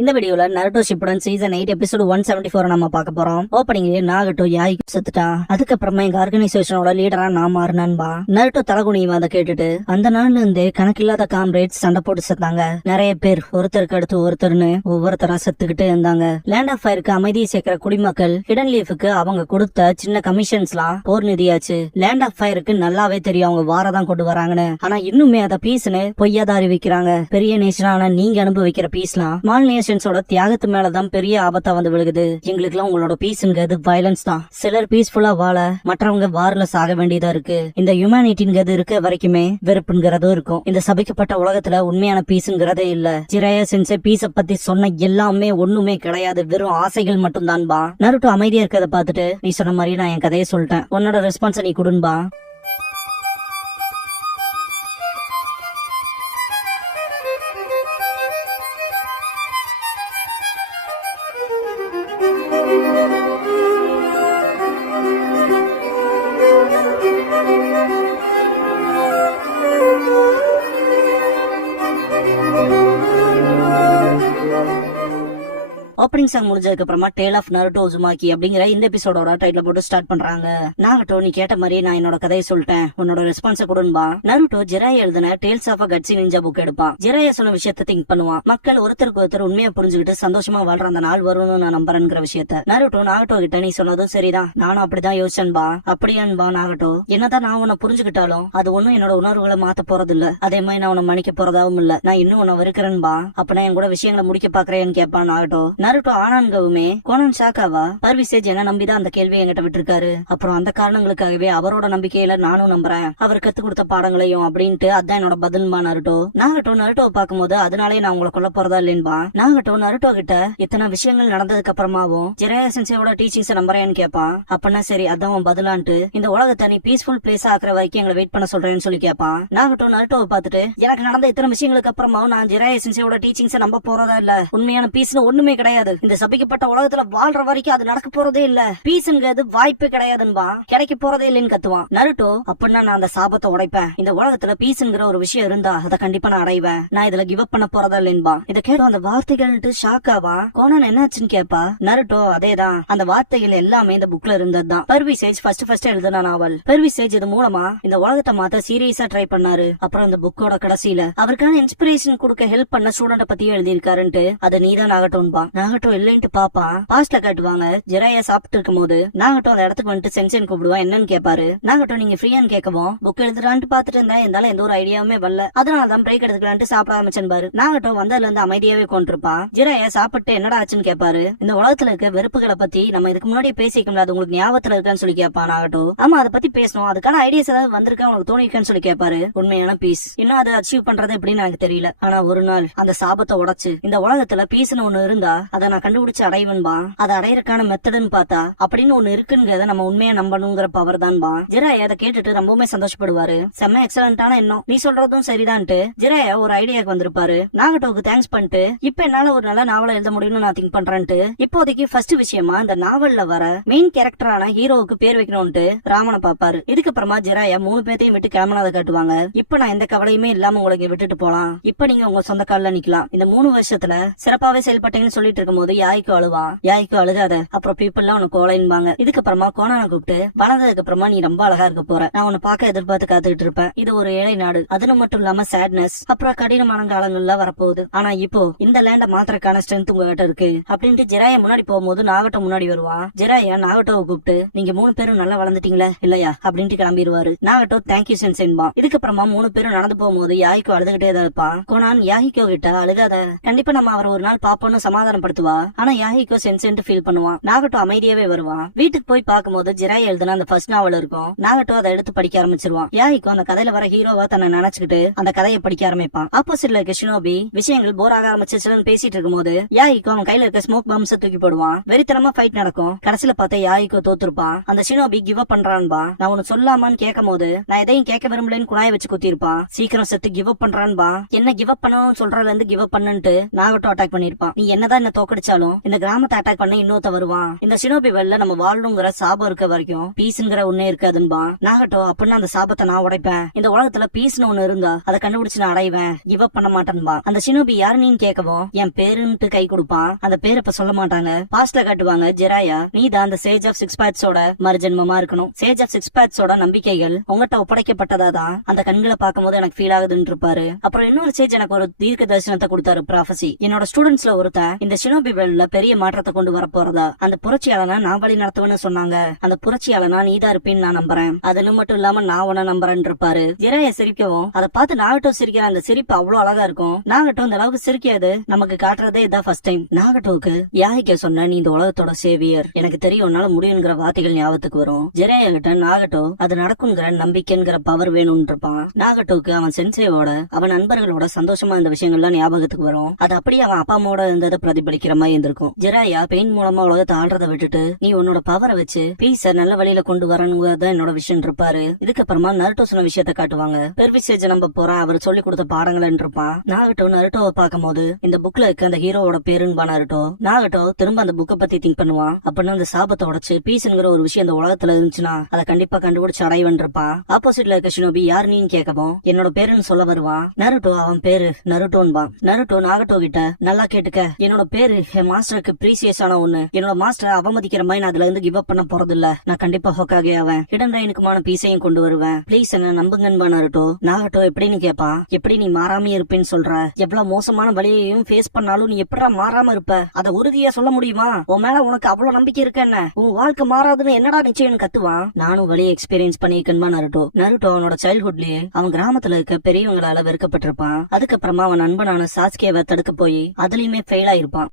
இந்த வீடியோல Naruto Shippuden season 8 episode 174 நம்ம பார்க்க போறோம். ஓப்பனிங்லயே நாகட்டோ யாய்க்கு செத்துட்டான். அதுக்கப்புறமா எங்க ஆர்கனைசேஷனோட லீடரா நான் மாறினன்பா. நருட்டோ தலகுனியும் அதை கேட்டுட்டு அந்த நாள்ல இருந்தே கணக்கில்லாத காம்ரேட்ஸ் சண்டை போட்டு செத்தாங்க. நிறைய பேர் ஒருத்தருக்கு அடுத்து ஒருத்தர்னு ஒவ்வொருத்தரா செத்துக்கிட்டே இருந்தாங்க. லேண்ட் ஆஃப் ஃபயருக்கு அமைதியை சேர்க்கிற குடிமக்கள் ஹிடன் லீஃபுக்கு அவங்க கொடுத்த சின்ன கமிஷன்ஸ்லாம் போர் நிதியாச்சு. லேண்ட் ஆஃப் ஃபயருக்கு நல்லாவே தெரியும் அவங்க வாரதான் கொண்டு வராங்கன்னு. ஆனா இன்னுமே அதை பீஸ்னு பொய்யாதான் அறிவிக்கிறாங்க. பெரிய நேஷனான நீங்க அனுபவிக்கிற பீஸ்லாம் ஸ்மால் நேஷன்ஸோட தியாகத்து மேலதான் பெரிய ஆபத்தா வந்து விழுகுது. எங்களுக்கு எல்லாம் உங்களோட பீஸ்ங்கிறது வயலன்ஸ் தான். சிலர் பீஸ்ஃபுல்லா வாழ மற்றவங்க வார்ல சாக வேண்டியதா இருக்கு. இந்த ஹியூமனிட்டிங்கிறது இருக்க வரைக்குமே வெறுப்புங்கிறதும் இருக்கும். இந்த சபிக்கப்பட்ட உலகத்துல உண்மையான பீஸ்ங்கிறதே இல்ல. ஜிராயா சென்சே பீஸ பத்தி சொன்ன எல்லாமே ஒண்ணுமே கிடையாது, வெறும் ஆசைகள் மட்டும்தான் பா. நருட்டோ அமைதியா இருக்கிறத பாத்துட்டு நீ சொன்ன மாதிரி நான் என் கதையை சொல்லிட்டேன், உன்னோட ரெஸ்பான்ஸை நீ கொடுன்பா. ஓப்பனிங் சாங் முடிஞ்சதுக்கு அப்புறமா டேல் ஆஃப் நருட்டோ உசுமாக்கி அப்படிங்கிற இந்த எபிசோடோட டைட்டில் போட்டு ஸ்டார்ட் பண்றாங்க. நாகட்டோ நீ கேட்ட மாதிரி நான் என்னோட கதையை சொல்லிட்டேன், உன்னோட ரெஸ்பான்ஸை கொடுன்பா. நருட்டோ ஜிராயா எழுதின டேல்ஸ் ஆஃப் கட்சி நிஞ்சா புக் எடுப்பான். ஜிராயா சொன்ன விஷயத்தை திங்க் பண்ணுவான். மக்கள் ஒருத்தருக்கு ஒருத்தர் உண்மையை புரிஞ்சுக்கிட்டு சந்தோஷமா வாழ்ற அந்த நாள் வரும்னு நான் நம்புறேங்கிற விஷயத்த நருட்டோ நாகட்டோ கிட்ட நீ சொன்னதும் சரிதான், நானும் அப்படிதான் யோசிச்சேன்பா. அப்படியான்பா நாகட்டோ, என்னதான் நான் உன்னை புரிஞ்சுக்கிட்டாலும் அது ஒன்னும் என்னோட உணர்வுகளை மாத்த போறது இல்ல. அதே மாதிரி நான் உன்னை மன்னிக்க போறதாவும் இல்ல. நான் இன்னும் உன்னை வெறுக்கிறேன்பா. அப்ப நான் என் கூட விஷயங்களை முடிக்க பாக்குறேன்னு கேட்பான் நாகட்டோ. நருட்டோ ஆனான்கவுமே கோனன் ஷாக்காவா பர்விசேஜ் என்ன நம்பிதான் அந்த கேள்வியை என்கிட்ட விட்டுருக்காரு. அப்புறம் அந்த காரணங்களுக்காகவே அவரோட நம்பிக்கையில நானும் நம்புறேன், அவர் கத்து கொடுத்த பாடங்களையும் அப்படின்ட்டு. அதான் என்னோட பதில்பா நருட்டோ. நாகட்டோ நருட்டோவை பார்க்கும்போது அதனாலே நான் உங்களை கொல்ல போறதா இல்லைன்பா. நாகட்டோ நருட்டோ கிட்ட இத்தனை விஷயங்கள் நடந்ததுக்கு அப்புறமாவும் ஜிராயா சென்சேவோட டீச்சிங்ஸ் நம்புறேன்னு கேட்பான். அப்பனா சரி அதான் உன் பதிலான்ட்டு இந்த உலகத்தை நீ பீஸ்ஃபுல் பிளேஸ் ஆக்குற வரைக்கும் எங்களை வெயிட் பண்ண சொல்றேன்னு சொல்லி கேட்பான். நாகட்டோ நருட்டோவை பார்த்துட்டு எனக்கு நடந்த இத்தனை விஷயங்களுக்கு அப்புறமாவும் நான் ஜிராயா சென்சேவோட டீச்சிங்ஸ் நம்ப போறதா இல்ல. உண்மையான பீஸ்னு ஒண்ணுமே கிடையாது. இந்த சபிக்கப்பட்ட உலகத்துல வாழ்ற வரைக்கும் அது நடக்க போறதே இல்ல. பீஸ்ங்கிறது வாய்ப்பே கிடையாதுன்பா, கிடைக்க போறதே இல்லைன்னு கத்துவான். நருட்டோ அப்படின்னா நான் அந்த சாபத்தை உடைப்பேன். இந்த உலகத்துல பீஸ்ங்கிற ஒரு விஷயம் இருந்தா அதை கண்டிப்பா நான் அடைவேன். நான் இதுல கிவ் அப் பண்ண போறதா இல்லைன்பா. இதை கேட்டோம் அந்த வார்த்தைகள் ஷாக்காவா. கோனன் என்னாச்சுன்னு கேப்பா. நருட்டோ அதேதான், அந்த வார்த்தைகள் எல்லாமே இந்த புக்ல இருந்ததுதான். பர்விசேஜ் ஃபர்ஸ்ட் எழுதின நாவல். பர்விசேஜ் இது மூலமா இந்த உலகத்தை மாத்த சீரியஸா ட்ரை பண்ணாரு. அப்புறம் இந்த புக்கோட கடைசியில அவருக்கான இன்ஸ்பிரேஷன் கொடுக்க ஹெல்ப் பண்ண ஸ்டூடெண்ட பத்தியும் எழுதியிருக்காருன்ட்டு அதை நீதான் நாகட்டோன்பா. நாகட்டோ இல்லைன்ட்டு பாப்பா. பாஸ்ட்ல காட்டுவாங்க ஜிராயா சாப்பிட்டு இருக்கும் போது நாகட்டோ அந்த இடத்துக்கு வந்துட்டு சென்சேன் கூப்பிடுவான். என்னன்னு கேப்பாரு. நாகட்டோ நீங்க ஃப்ரீயான்னு கேட்கவும் புக் எழுதுறான்ட்டு பாத்துட்டு இருந்தா இருந்தாலும் எந்த ஒரு ஐடியாவுமே வரல, அதனாலதான் பிரேக் எடுத்துக்கலான்ட்டு சாப்பிட ஆரம்பிச்சேன்பாரு. நாகட்டோ வந்ததுல இருந்து அமைதியாவே கொண்டிருப்பான். ஜிராயா சாப்பிட்டு என்னடா ஆச்சுன்னு கேப்பாரு. இந்த உலகத்துல இருக்க வெறுப்புகளை பத்தி நம்ம இதுக்கு முன்னாடி பேசிக்க அது உங்களுக்கு ஞாபகத்துல இருக்கான்னு சொல்லி கேட்பான் நாகட்டோ. ஆமா அதை பத்தி பேசணும், அதுக்கான ஐடியாஸ் ஏதாவது வந்திருக்கா உங்களுக்கு தோணிருக்கான்னு சொல்லி கேட்பாரு. உண்மையான பீஸ் இன்னும் அதை அச்சீவ் பண்றது எப்படின்னு எனக்கு தெரியல, ஆனா ஒரு நாள் அந்த சாபத்தை உடைச்சு இந்த உலகத்துல பீஸ்னு ஒண்ணு இருந்தா அதை நான் கண்டுபிடிச்சு அடைவன்பா. அதை அடையறதுக்கான மெத்தடுன்னு பார்த்தா அப்படின்னு ஒண்ணு இருக்குங்கிறத நம்ம உண்மையா நம்பணுங்கிற பவர் தான்பா. ஜிராயா அதை கேட்டுட்டு ரொம்பவுமே சந்தோஷப்படுவாரு. செம்ம எக்ஸலண்டான எண்ணம், நீ சொல்றதும் சரிதான்ட்டு ஜிராயா ஒரு ஐடியாக்கு வந்திருப்பாரு. நாகட்டோவுக்கு தேங்க்ஸ் பண்ணிட்டு இப்ப என்னால ஒரு நல்ல நாவலை எழுத முடியும்னு நான் திங்க் பண்றேன்ட்டு இப்போதைக்கு ஃபர்ஸ்ட் விஷயமா இந்த நாவல்ல வர மெயின் கேரக்டரான ஹீரோவுக்கு பேர் வைக்கணும்ட்டு ராமனை பாப்பாரு. இதுக்கப்புறமா ஜிராயா 3 பேத்தையும் விட்டு கிளம்பினதை காட்டுவாங்க. இப்ப நான் எந்த கவலையுமே இல்லாம உங்களுக்கு விட்டுட்டு போலாம், இப்ப நீங்க உங்க சொந்த கால்ல நிக்கலாம். இந்த 3 வருஷத்துல சிறப்பாவே செயல்பட்டீங்கன்னு சொல்லிட்டு இருக்கும் போது யாய்க்கு அழுவான். யாய்க்கு அழுகாத, அப்புறம் பீப்புள் எல்லாம் உனக்கு கோலைன்பாங்க. இதுக்கப்புறமா கோனான கூப்பிட்டு வளர்ந்ததுக்கு அப்புறமா நீ ரொம்ப அழகா இருக்க போற, நான் உன்னை பார்க்க எதிர்பார்த்து காத்துக்கிட்டு இருப்பேன். இது ஒரு ஏழை நாடு, அது மட்டும் இல்லாம சேட்னஸ் அப்புறம் கடினமான காலங்கள்ல வரப்போகுது. ஆனா இப்போ இந்த லேண்ட மாத்திரக்கான ஸ்ட்ரென்த் உங்ககிட்ட இருக்கு அப்படின்ட்டு ஜிராயா முன்னாடி போகும்போது நாகட்டோ முன்னாடி வருவான். ஜிராயா நாகட்டோவை கூப்பிட்டு நீங்க 3 பேரும் நல்லா வளர்ந்துட்டீங்களா இல்லையா அப்படின்ட்டு கிளம்பிடுவாரு. Nagato thank you சென்சேன்பா. இதுக்கப்புறமா 3 பேரும் நடந்து போகும்போது யாய்க்கோ அழுதுகிட்டே தான் இருப்பான். கோனான் யாஹிக்கோ கிட்ட அழுகாத, கண்டிப்பா நம்ம அவர் ஒரு நாள் பாப்போம்னு சமாதானப்படுத்துவா. ஆனா யாஹிக்கோ சென்சேன்ட்டு ஃபீல் பண்ணுவான். நாகட்டோ அமைதியாவே வருவான். வீட்டுக்கு போய் பார்க்கும்போது ஜிராயா எழுதுன அந்த ஃபர்ஸ்ட் நாவல் இருக்கும். நாகட்டோ அதை எடுத்து படிக்க ஆரம்பிச்சிருவான். யாய்க்கோ அந்த கதையில வர ஹீரோவா தன்னை நினைச்சுக்கிட்டு அந்த கதையை படிக்க ஆரம்பிப்பான். ஆப்போசிட்ல இருக்க ஷினோபி விஷயங்கள் போர் ஆக ஆரம்பிச்சிருச்சுன்னு பேசிட்டு இருக்கும் போது யாய்க்கோ அவன் கையில இருக்க ஸ்மோக் பாம்ஸ் தூக்கி போடுவான். வெறித்தனமா ஃபைட் நடக்கும். கடைசியில பார்த்தா யாய்க்கோ தோத்துருப்பான். அந்த ஷினோபி கிவ் அப் பண்றான்பா. நான் உனக்கு சொல்லாமான்னு கேட்கும் போது நான் எதையும் கேட்க விரும்பலன்னு குழாய வச்சு குத்திருப்பான். சீக்கிரம் செத்து கிவ் அப் பண்றான்பா. என்ன கிவ் அப் பண்ணணும்னு சொல்றதுல இருந்து கிவ் அப் பண்ணுன்ட்டு நாகட்டோ அட்டாக் பண்ணிருப்பான். நீ என்னதான் என்ன தோக்க தோக்கடிச்சாலும் இந்த கிராமத்தை அட்டாக் பண்ண இன்னொருத்த வருவான். இந்த ஷினோபி வேல்ல நம்ம வாழணுங்கிற சாபம் இருக்க வரைக்கும் பீஸ்ங்கிற ஒண்ணே இருக்காதுன்பா. நாகட்டோ அப்படின்னு அந்த சாபத்தை நான் உடைப்பேன். இந்த உலகத்துல பீஸ்னு ஒண்ணு இருந்தா அதை கண்டுபிடிச்சு நான் அடைவேன். கிவ் அப் பண்ண மாட்டேன்பா. அந்த ஷினோபி யாருன்னு கேட்கவும் என் பேருன்ட்டு கை கொடுப்பான். அந்த பேரை இப்ப சொல்ல மாட்டாங்க. பாஸ்ட்ல காட்டுவாங்க ஜெராயா நீ தான் அந்த சேஜ் ஆஃப் சிக்ஸ் பேட்ஸோட மறுஜென்மமா இருக்கணும். சேஜ் ஆஃப் சிக்ஸ் பேட்ஸோட நம்பிக்கைகள் உங்ககிட்ட ஒப்படைக்கப்பட்டதாதான் அந்த கண்களை பார்க்கும் போது எனக்கு ஃபீல் ஆகுதுன்னு இருப்பாரு. அப்புறம் இன்னொரு சேஜ் எனக்கு ஒரு தீர்க்க தரிசனத்தை கொடுத்தாரு ப்ராஃபசி. என்னோட ஸ்டூடெண்ட்ஸ்ல ஒருத்தன் இந்த ஷினோபி வேல்ல பெரிய மாற்றத்தை கொண்டு வர போறதா அந்த புரட்சியாளனா நான் வழி நடத்துவேன்னு சொன்னாங்க. அந்த புரட்சியாளனா நீதான் இருப்பேன்னு நான் நம்புறேன். அதுல மட்டும் இல்லாம நான் உன்ன நம்புறேன்னு இருப்பாரு. ஜெராயா சிரிக்கவும் அதை பார்த்து நாகட்டோ சிரிக்கிற அந்த சிரிப்பு அவ்வளவு அழகா இருக்கும். நாகட்டோ இந்த அளவுக்கு சிரிக்காது நமக்கு காட்டுறதே இதான் ஃபர்ஸ்ட் டைம். நாகட்டோவுக்கு யாகிக்க சொன்ன நீ இந்த உலகத்தோட சேவியர் எனக்கு தெரியும் உன்னால முடியுங்கிற வார்த்தைகள் ஞாபகத்துக்கு வரும். ஜெராயா கிட்ட நாகட்டோ அது நடக்குங்கிற நம்பிக்கைங்கிற பவர் வேணும்னு இருப்பான். நாகட்டோவுக்கு அவன் சென்சேவோட அவன் நண்பர்களோட சந்தோஷமா இந்த விஷயங்கள்லாம் ஞாபகத்துக்கு வரும். அது அப்படியே அவன் அப்பா அம்மாவோட இருந்ததை பிரதிபலிக்கிற மாதிரி இருந்திருக்கும். ஜெராயா பெயின் மூலமா உலகத்தை ஆள்றதை விட்டுட்டு நீ உன்னோட பவரை வச்சு பீஸ நல்ல வழியில கொண்டு வரணுங்கிறத என்னோட விஷயம் இருப்பாரு. இதுக்கப்புறமா நருட்டோ சொன்ன விஷயத்த காட்டுவாங்க. பெர்விசேஜ் நம்ப போறான் அவர் சொல்லி கொடுத்த பாடங்கள் இருப்பான். நாகட்டோ நருட்டோவை பார்க்கும் போது இந்த புக்ல இருக்க அந்த ஹீரோவோட பேருன்பா நருட்டோ. நாகட்டோ திரும்ப அந்த புக்கை பத்தி திங்க் பண்ணுவான். அப்படின்னு அந்த சாபத்தை உடைச்சு பீஸ்ங்கிற ஒரு விஷயம் இந்த உலகத்துல இருந்துச்சுன்னா அதை கண்டிப்பா கண்டுபிடிச்சு அடைவன் இருப்பான். ஆப்போசிட்ல இருக்க ஷினோபி யார் நீ கேட்கவும் என்னோட பேருன்னு சொல்ல வருவான். நருட்டோ அவன் பேரு நருட்டோன்பா. நருட்டோ நாகட்டோ கிட்ட நல்லா கேட்டுக்க என்னோட பேரு என் மாஸ்டருக்கு ப்ரீசியஸ் ஆன ஒண்ணு. என்னோட மாஸ்டர் அவமதிக்கிற மாதிரி நான் அதுல இருந்து கிவ் அப் பண்ண போறது இல்ல. நான் கண்டிப்பா ஹோக்காகே ஆவேன். ஹிடன் ரைனுக்குமான பீஸையும் கொண்டு வருவேன். ப்ளீஸ் என்ன நம்புங்கன்பா நருட்டோ. நாகட்டோ எப்படின்னு கேட்பான். எப்படி நீ மாறாம இருப்பேன்னு சொல்ற? எவ்வளவு மோசமான வழியையும் ஃபேஸ் பண்ணாலும் நீ எப்படா மாறாம இருப்ப? அதை உறுதியா சொல்ல முடியுமா? உன் மேல உனக்கு அவ்வளவு நம்பிக்கை இருக்க என்ன? உன் வாழ்க்கை மாறாதுன்னு என்னடா நிச்சயம் கத்துவான். நானும் வழியை எக்ஸ்பீரியன்ஸ் பண்ணிருக்கேன்பா நருட்டோ. நருட்டோ அவனோட சைல்ட்ஹுட்லயே அவன் கிராமத்துல இருக்க பெரியவங்களால வெறுக்கப்பட்டிருப்பான். அதுக்கப்புறமா அவன் நண்பனான சாஸ்கேவை தடுக்க போய் அதுலயுமே ஃபெயில் ஆயிருப்பான்.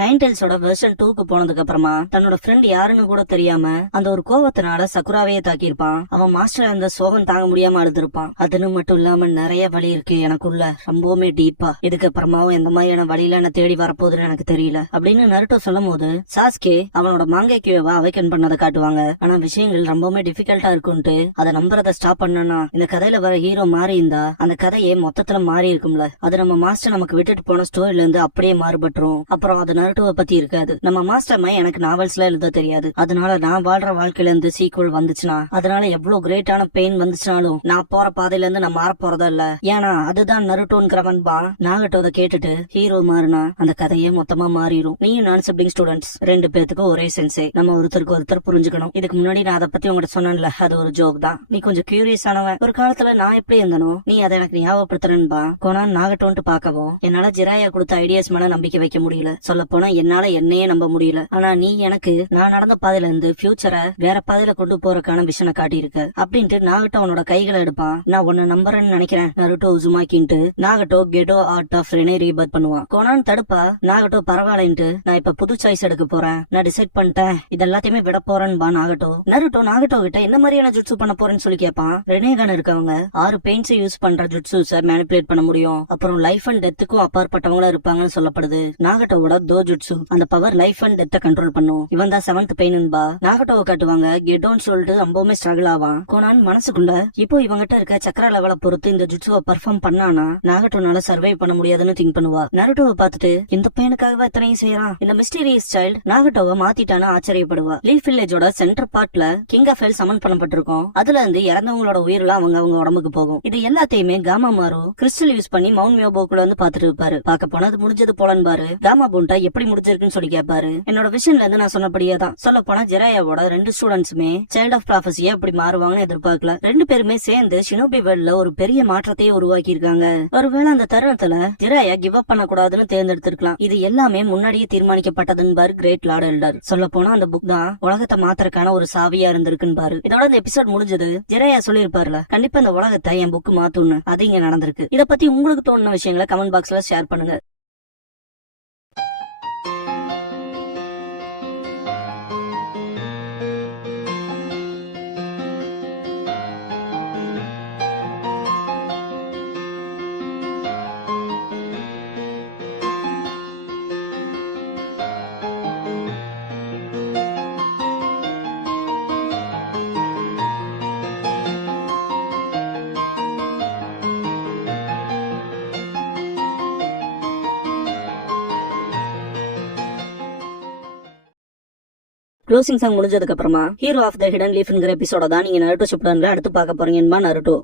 நைன்டெல்ஸோட வெர்ஷன் 2க்கு போனதுக்கு அப்புறமா தன்னோட ஃப்ரெண்ட் யாருன்னு கூட தெரியாம அந்த ஒரு கோவத்தினால சக்குராவையே தாக்கியிருப்பான். அவன் மாஸ்டர் அந்த சோகம் தாங்க முடியாம அழுதுருப்பான். அதுன்னு மட்டும் இல்லாம நிறைய வழி இருக்கு எனக்குள்ள ரொம்பவுமே டீப்பா. இதுக்கப்புறமாவும் எந்த மாதிரியான வழியில என்ன தேடி வரப்போகுதுன்னு எனக்கு தெரியல அப்படின்னு நருட்டோ சொல்லும் போது சாஸ்கே அவனோட மாங்கேக்கியோவை அவைக்கன் பண்ணதை காட்டுவாங்க. ஆனா விஷயங்கள் ரொம்பவுமே டிஃபிகல்ட்டா இருக்கும்ட்டு அதை நம்புறத ஸ்டாப் பண்ணனா இந்த கதையில வர ஹீரோ மாறி இருந்தா அந்த கதையே மொத்தத்துல மாறி இருக்கும்ல. அது நம்ம மாஸ்டர் நமக்கு விட்டுட்டு போன ஸ்டோரியில இருந்து அப்படியே மாறுபட்டுரும். அப்புறம் அது நருட்டோவை பத்தி இருக்காது. நம்ம மாஸ்டர் மை எனக்கு நாவல்ஸ்ல எழுத தெரியாது. அதனால நான் வாழ்ற வாழ்க்கையில இருந்து சீக்குவல் வந்துச்சுன்னா அதனால எவ்வளவு கிரேட்டான பெயின் வந்துச்சுனாலும் நான் போற பாதையில இருந்து நான் மாற போறதா இல்ல. ஏன்னா அதுதான் நருட்டோன்கிறவன்பா. நாகட்டோவை கேட்டுட்டு ஹீரோ மாறினா அந்த கதையே மொத்தமா மாறிடும். நீயும் நான் சிப்ளிங் ஸ்டூடெண்ட்ஸ் ரெண்டு பேத்துக்கும் ஒரே சென்சே. நம்ம ஒருத்தருக்கு ஒருத்தர் புரிஞ்சுக்கணும். இதுக்கு முன்னாடி நான் அதை பத்தி உங்ககிட்ட சொன்னேன்ல அது ஒரு ஜோக் தான். நீ கொஞ்சம் கியூரியஸ் ஆனவன். ஒரு காலத்துல நான் எப்படி இருந்தனோ நீ அதை எனக்கு ஞாபகப்படுத்துறேன்பா. கோனான் நாகட்டோன்ட்டு பாக்கவும் என்னால ஜெராயா கொடுத்த ஐடியாஸ் மேல நம்பிக்கை வைக்க முடியல. சொல்ல போனா என்னால என்னையே நம்ப முடியல. ஆனா நீ எனக்கு நான் நடந்த பாதையில இருந்து ஃபியூச்சரை வேற பாதையில கொண்டு போறதுக்கான விஷனை காட்டியிருக்க அப்படின்ட்டு நாகட்டோ அவனோட கைகளை எடுப்பான். நான் உன்னை நம்புறேன்னு நினைக்கிறேன் நருட்டோ உசுமாக்கின்ட்டு Nagato Gedo art of Rinne rebirth பண்ணுவான். கோனான் தடுப்பா. நாகட்டோ பரவாயில்லைன்ட்டு நான் இப்ப புது சாய்ஸ் எடுக்க போறேன். நான் டிசைட் பண்ணிட்டேன் இதெல்லாத்தையுமே விட போறேன்பா நாகட்டோ. நாகட்டோ கிட்ட என்ன மாதிரியான ஜுட்சு பண்ண போறேன்னு சொல்லி கேட்பான். ரெனேகான் இருக்கவங்க 6 பெயிண்ட்ஸ் யூஸ் பண்ற ஜுட்சுஸை மேனிபுலேட் பண்ண முடியும். அப்புறம் லைஃப் அண்ட் டெத்துக்கும் அப்பாற்பட்டவங்களா இருப்பாங்கன்னு சொல்லப்படுது. நாகட்டோவோட தோ ஜுட்சு அந்த பவர் லைஃப் அண்ட் டெத்தை கண்ட்ரோல் பண்ணும். இவன் தான் 7th பெயின்பா. நாகட்டோவை காட்டுவாங்க. கெட்டோன்னு சொல்லிட்டு ரொம்பவுமே ஸ்ட்ரகிள் ஆவான். கோனான் மனசுக்குள்ள இப்போ இவங்கிட்ட இருக்க சக்கர லெவலை பொறுத்து இந்த ஜுட்சுவை பர்ஃபார்ம் பண்ணானா நாகட்டோனால சர்வை பண்ண முடியாதுன்னு திங்க் பண்ணுவா. நருட்டோவை பார்த்துட்டு இந்த பையனுக்காகவா இத்தனையும் செய்யறான் இந்த மிஸ்டீரியஸ் சைல்டு நாகட்டோவை மாத்திட்டான்னு ஆச்சரியப்படுவா. லீஃப் வில்லேஜோட சென்டர் பார்ட்ல கிங் ஆஃப் ஹெல் சமன் பண்ணப்பட்டிருக்கும். அதுல இருந்து இறந்தவங்களோட உயிரெல்லாம் அவங்க உடம்புக்கு போகும். இது எல்லாத்தையுமே காமா மாறு கிறிஸ்டல் யூஸ் பண்ணி மவுண்ட் மியோபோக்குள்ள வந்து பாத்துட்டு இருப்பாரு. பாக்க போனா அது முடிஞ்சது போலன்னு பாரு. காமா பூண்டா எப்படி முடிஞ்சிருக்குன்னு சொல்லி கேட்பாரு. என்னோட விஷன்ல இருந்து நான் சொன்னபடியே தான். சொல்ல போனா ஜெராயாவோட 2 ஸ்டூடெண்ட்ஸுமே சைல்ட் ஆஃப் ப்ராஃபஸியை எப்படி மாறுவாங்கன்னு எதிர்பார்க்கல. 2 பேருமே சேர்ந்து ஷினோபி வேல்ல ஒரு பெரிய மாற்றத்தையே உருவாக்கி இருக்காங்க. ஒருவேளை அந்த தருணத்துல ஜெராயா கிவ் அப் பண்ண கூடாதுன்னு தேர்ந்தெடுத்திருக்கலாம். இது எல்லாமே முன்னாடியே தீர்மானிக்கப்பட்டதுன்னு பாரு கிரேட் லார்ட் எல்டர். சொல்ல போனா அந்த புக் தான் உலகத்தை மாத்திரக்கான ஒரு சாவியா இருந்திருக்குன்னு பாரு. இதோட இந்த எபிசோட் முடிஞ்சது. ஜெராயா சொல்லிருப்பாருல கண்டிப்பா இந்த உலகத்தை என் புக் மாத்துன்னு. அது இங்க நடந்திருக்கு. இத பத்தி உங்களுக்கு தோணுன விஷயங்களை கமெண்ட் பாக்ஸ்ல ஷேர் பண்ணுங்க. க்ளோசிங் சாங் முடிஞ்சதுக்கு அப்புறமா ஹீரோ ஆஃப் த ஹிடன் லீஃப்ங்கிற எபிசோட தான் நீங்க நருட்டோ ஷிப்டன்ல அடுத்து பார்க்க போறீங்க நருட்டோ.